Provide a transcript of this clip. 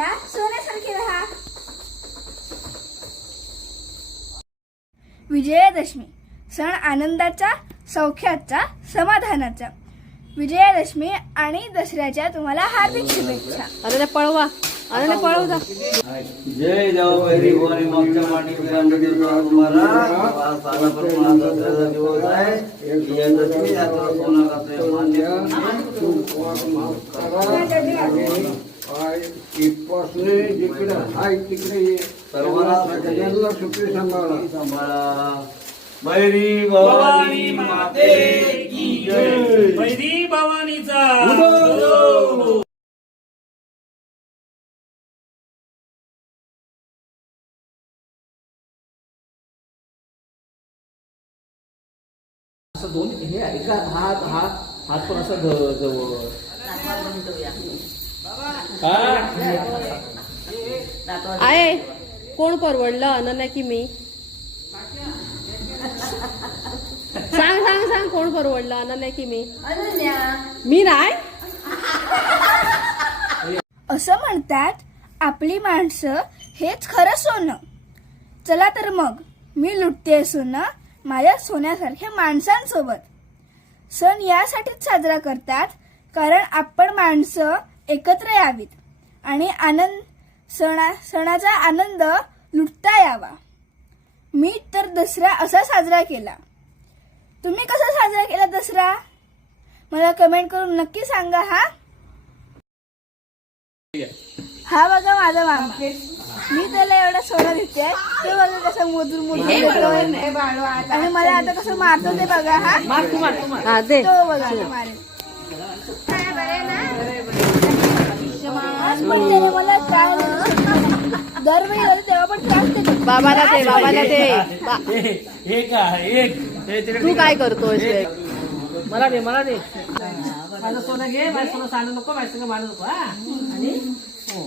घ्या, सोन्यासारखे राहा. विजयादशमी सण आनंदाचा, सौख्याचा, समाधानाचा. विजयादशमी आणि दसऱ्याच्या तुम्हाला हार्दिक शुभेच्छा. अरे पळवा, अरे पळव जा. जय देवाबाई भवानी. मागच्या माटी विरांड देवता तुम्हाला साला परमाना दसऱ्याचा दिवस आहे. विजयादशमी याचा सोना करतोय मान्य इथपासने जिकडे हाय तिकडे सर्वांना सगळ्यांना सुखी सांभाळा. बैरी भवानी माते की जय. बैरी भवानीचा असं दोन हे एका हात हात हात पण असं जवळ आहे. कोण परवडलं, अनन्या की मी? सांग सांग सांग, कोण परवडलं, अनन्या की मी? मी नाही. असं म्हणतात आपली माणसं हेच खरं सोनं. चला तर मग मी लुटते सोनं माझ्या सोन्यासारख्या माणसांसोबत. सण यासाठीच साजरा करतात कारण आपण माणसं एकत्र यावीत आणि सणाचा आनंद लुटता यावा. मी तर दसरा असा साजरा केला. तुम्ही कसा साजरा केला दसरा? मला कमेंट करून नक्की सांगा. हा बघा माझा मामा. मी त्याला एवढा सोनं देते, ते बघा कसं मोजून मोजून देतोय. आणि मला आता कसं मारतो ते बघा. हा दे. तो बघा आता मारेल. पण त्याने मला त्रास दरवेळी झालं तेव्हा पण त्रास देतो. बाबाला दे, बाबाला दे. एक तू काय करतोयस रे? मला दे मला दे. माझं सोनं घे, माझं सोनं सांडू नको, माझं सगळं मारू नको. हा आणि हो.